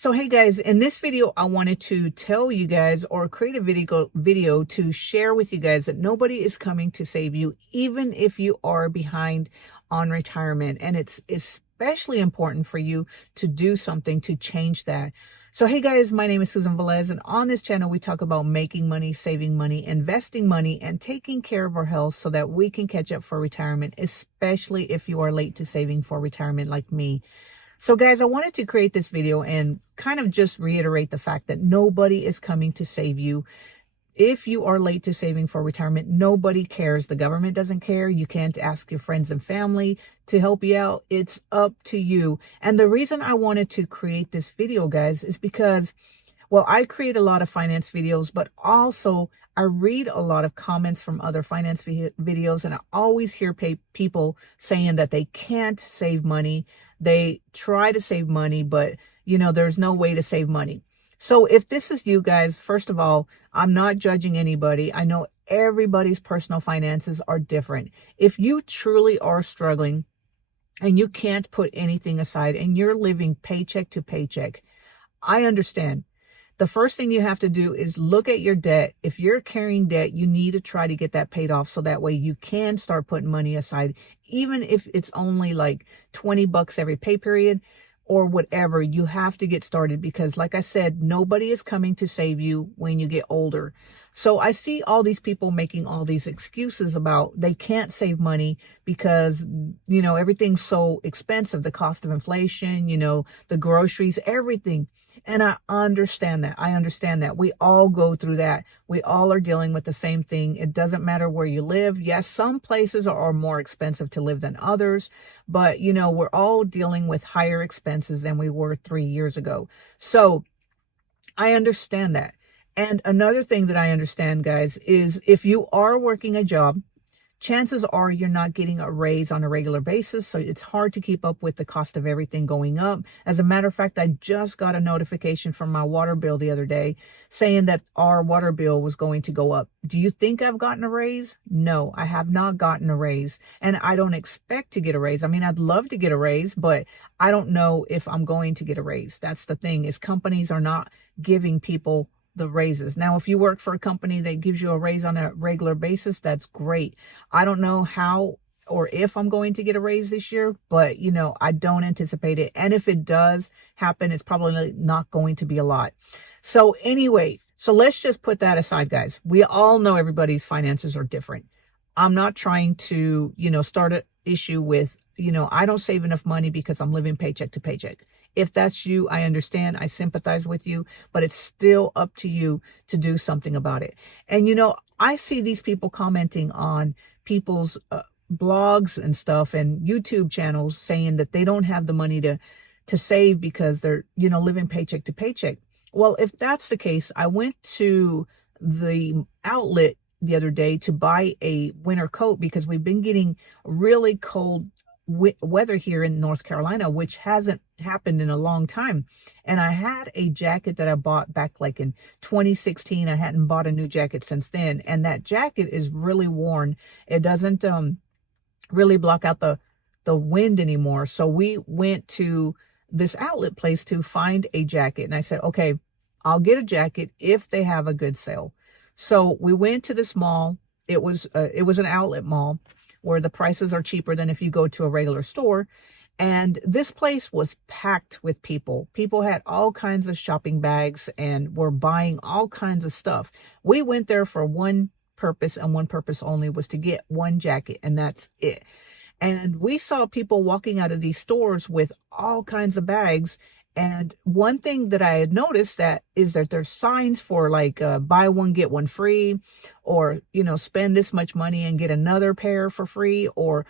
So hey guys, in this video, I wanted to tell you guys or create a video to share with you guys that nobody is coming to save you, even if you are behind on retirement. And it's especially important for you to do something to change that. So hey guys, my name is Susan Velez, and on this channel, we talk about making money, saving money, investing money, and taking care of our health so that we can catch up for retirement, especially if you are late to saving for retirement like me. So guys, I wanted to create this video and kind of just reiterate the fact that nobody is coming to save you. If you are late to saving for retirement, nobody cares. The government doesn't care. You can't ask your friends and family to help you out. It's up to you. And the reason I wanted to create this video, guys, is because, well, I create a lot of finance videos, but also I read a lot of comments from other finance videos, and I always hear people saying that they can't save money. They try to save money, but there's no way to save money. So if this is you guys, first of all, I'm not judging anybody. I know everybody's personal finances are different. If you truly are struggling and you can't put anything aside and you're living paycheck to paycheck, I understand. The first thing you have to do is look at your debt. If you're carrying debt, you need to try to get that paid off so that way you can start putting money aside, even if it's only like 20 bucks every pay period or whatever. You have to get started because, like I said, nobody is coming to save you when you get older. So I see all these people making all these excuses about they can't save money because, everything's so expensive, the cost of inflation, the groceries, everything. And I understand that. I understand that. We all go through that. We all are dealing with the same thing. It doesn't matter where you live. Yes, some places are more expensive to live than others, but we're all dealing with higher expenses than we were 3 years ago. So I understand that. And another thing that I understand, guys, is if you are working a job, chances are you're not getting a raise on a regular basis. So it's hard to keep up with the cost of everything going up. As a matter of fact, I just got a notification from my water bill the other day saying that our water bill was going to go up. Do you think I've gotten a raise? No, I have not gotten a raise. And I don't expect to get a raise. I mean, I'd love to get a raise, but I don't know if I'm going to get a raise. That's the thing, is companies are not giving people the raises. Now, if you work for a company that gives you a raise on a regular basis, that's great. I don't know how or if I'm going to get a raise this year, but I don't anticipate it. And if it does happen, it's probably not going to be a lot. So anyway, so let's just put that aside, guys. We all know everybody's finances are different. I'm not trying to, start an issue with, I don't save enough money because I'm living paycheck to paycheck. If that's you, I understand. I sympathize with you, but it's still up to you to do something about it. And, I see these people commenting on people's blogs and stuff and YouTube channels saying that they don't have the money to save because they're, living paycheck to paycheck. Well, if that's the case, I went to the outlet the other day to buy a winter coat because we've been getting really cold weather here in North Carolina, which hasn't happened in a long time. And I had a jacket that I bought back like in 2016. I hadn't bought a new jacket since then. And that jacket is really worn. It doesn't really block out the wind anymore. So we went to this outlet place to find a jacket. And I said, okay, I'll get a jacket if they have a good sale. So we went to this mall. It was an outlet mall where the prices are cheaper than if you go to a regular store. And this place was packed with people. People had all kinds of shopping bags and were buying all kinds of stuff. We went there for one purpose and one purpose only, was to get one jacket, and that's it. And we saw people walking out of these stores with all kinds of bags. And one thing that I had noticed is that there's signs for like buy one, get one free, or, spend this much money and get another pair for free, or,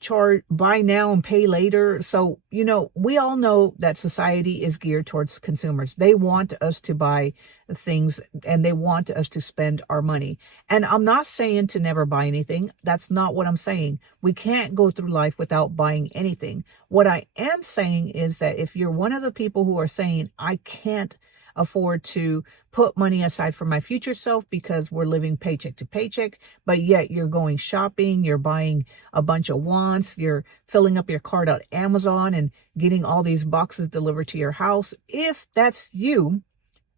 charge buy now and pay later. So, we all know that society is geared towards consumers. They want us to buy things and they want us to spend our money. And I'm not saying to never buy anything. That's not what I'm saying. We can't go through life without buying anything. What I am saying is that if you're one of the people who are saying, I can't afford to put money aside for my future self because we're living paycheck to paycheck, but yet you're going shopping, you're buying a bunch of wants, you're filling up your cart on Amazon and getting all these boxes delivered to your house. If that's you,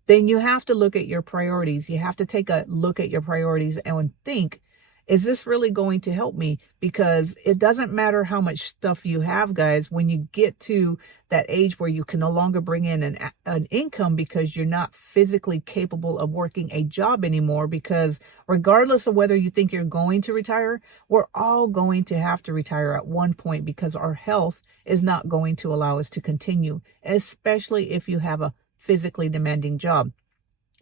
then you have to look at your priorities. You have to take a look at your priorities and think, is this really going to help me? Because it doesn't matter how much stuff you have, guys. When you get to that age where you can no longer bring in an income because you're not physically capable of working a job anymore, because regardless of whether you think you're going to retire, we're all going to have to retire at one point because our health is not going to allow us to continue, especially if you have a physically demanding job.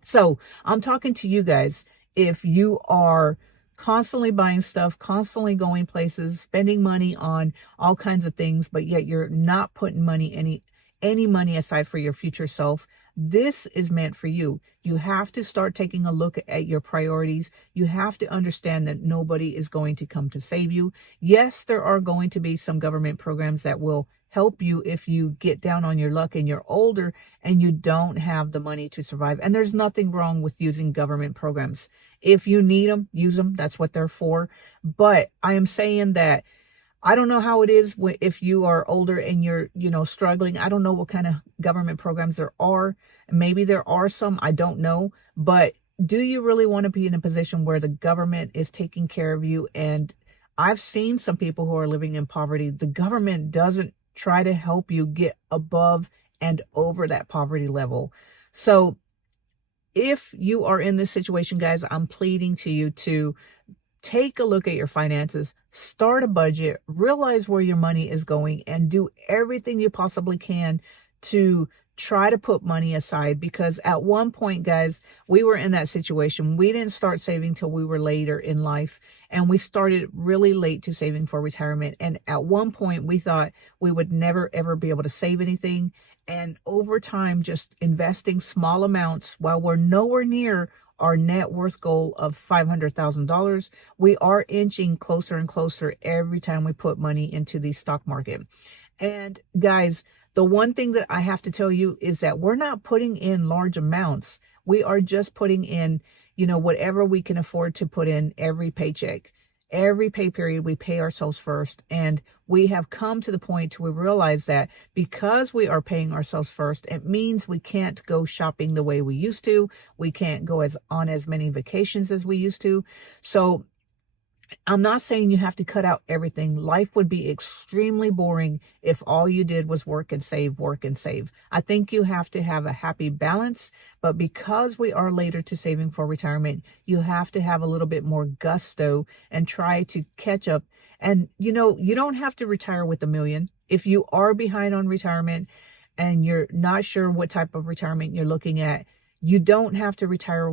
So I'm talking to you guys. If you are constantly buying stuff, constantly going places, spending money on all kinds of things, but yet you're not putting any money aside for your future self, this is meant for you. You have to start taking a look at your priorities. You have to understand that nobody is going to come to save you. Yes, there are going to be some government programs that will help you if you get down on your luck and you're older and you don't have the money to survive. And there's nothing wrong with using government programs. If you need them, use them. That's what they're for. But I am saying that I don't know how it is if you are older and you're, struggling. I don't know what kind of government programs there are. Maybe there are some, I don't know. But do you really want to be in a position where the government is taking care of you? And I've seen some people who are living in poverty. The government doesn't try to help you get above and over that poverty level. So if you are in this situation, guys, I'm pleading to you to take a look at your finances, start a budget, realize where your money is going, and do everything you possibly can to try to put money aside. Because at one point, guys, we were in that situation. We didn't start saving till we were later in life, and we started really late to saving for retirement. And at one point, we thought we would never, ever be able to save anything. And over time, just investing small amounts while we're nowhere near our net worth goal of $500,000, we are inching closer and closer every time we put money into the stock market. And guys, the one thing that I have to tell you is that we're not putting in large amounts. We are just putting in, whatever we can afford to put in every paycheck. Every pay period, we pay ourselves first. And we have come to the point to realize that because we are paying ourselves first, it means we can't go shopping the way we used to. We can't go on as many vacations as we used to. So I'm not saying you have to cut out everything. Life would be extremely boring if all you did was work and save, work and save. I think you have to have a happy balance, but because we are later to saving for retirement, you have to have a little bit more gusto and try to catch up. And you don't have to retire with $1 million. If you are behind on retirement and you're not sure what type of retirement you're looking at, you don't have to retire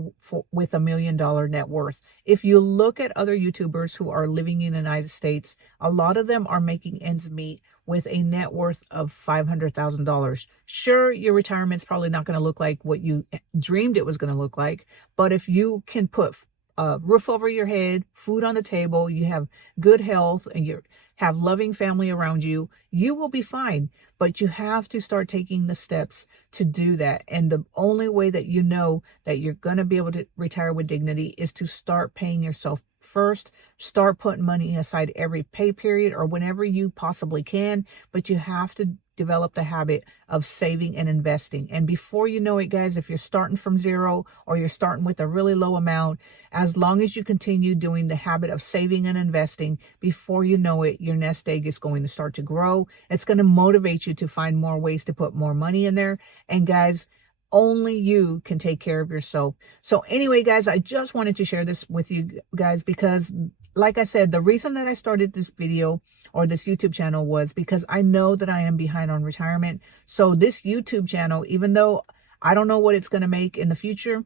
with $1 million net worth. If you look at other YouTubers who are living in the United States, a lot of them are making ends meet with a net worth of $500,000. Sure, your retirement's probably not going to look like what you dreamed it was going to look like, but if you can put a roof over your head, food on the table, you have good health, and you have loving family around you, you will be fine. But you have to start taking the steps to do that. And the only way that you know that you're going to be able to retire with dignity is to start paying yourself first. Start putting money aside every pay period or whenever you possibly can. But you have to develop the habit of saving and investing. And before you know it, guys, if you're starting from zero or you're starting with a really low amount, as long as you continue doing the habit of saving and investing, before you know it, your nest egg is going to start to grow. It's going to motivate you to find more ways to put more money in there. And guys, only you can take care of yourself. So anyway, guys, I just wanted to share this with you guys because, like I said, the reason that I started this video or this YouTube channel was because I know that I am behind on retirement. So this YouTube channel, even though I don't know what it's going to make in the future,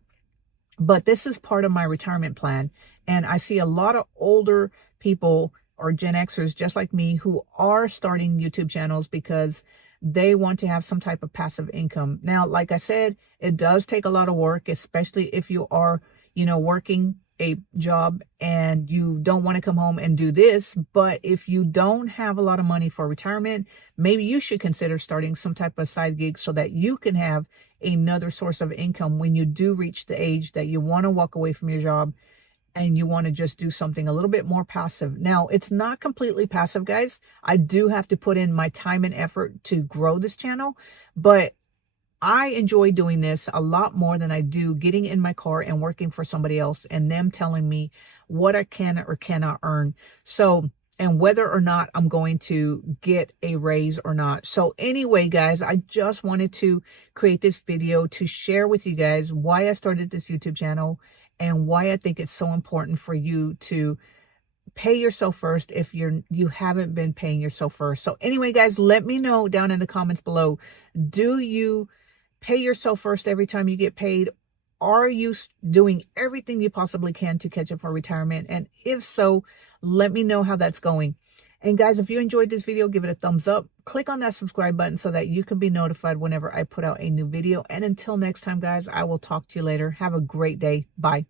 but this is part of my retirement plan. And I see a lot of older people or Gen Xers just like me who are starting YouTube channels because they want to have some type of passive income. Now, like I said, it does take a lot of work, especially if you are, working a job and you don't want to come home and do this, but if you don't have a lot of money for retirement, maybe you should consider starting some type of side gig so that you can have another source of income when you do reach the age that you want to walk away from your job and you want to just do something a little bit more passive. Now, it's not completely passive, guys. I do have to put in my time and effort to grow this channel, but I enjoy doing this a lot more than I do getting in my car and working for somebody else and them telling me what I can or cannot earn. So, and whether or not I'm going to get a raise or not. So anyway, guys, I just wanted to create this video to share with you guys why I started this YouTube channel and why I think it's so important for you to pay yourself first if you haven't been paying yourself first. So anyway, guys, let me know down in the comments below, do you pay yourself first every time you get paid? Are you doing everything you possibly can to catch up for retirement? And if so, let me know how that's going. And guys, if you enjoyed this video, give it a thumbs up. Click on that subscribe button so that you can be notified whenever I put out a new video. And until next time, guys, I will talk to you later. Have a great day. Bye.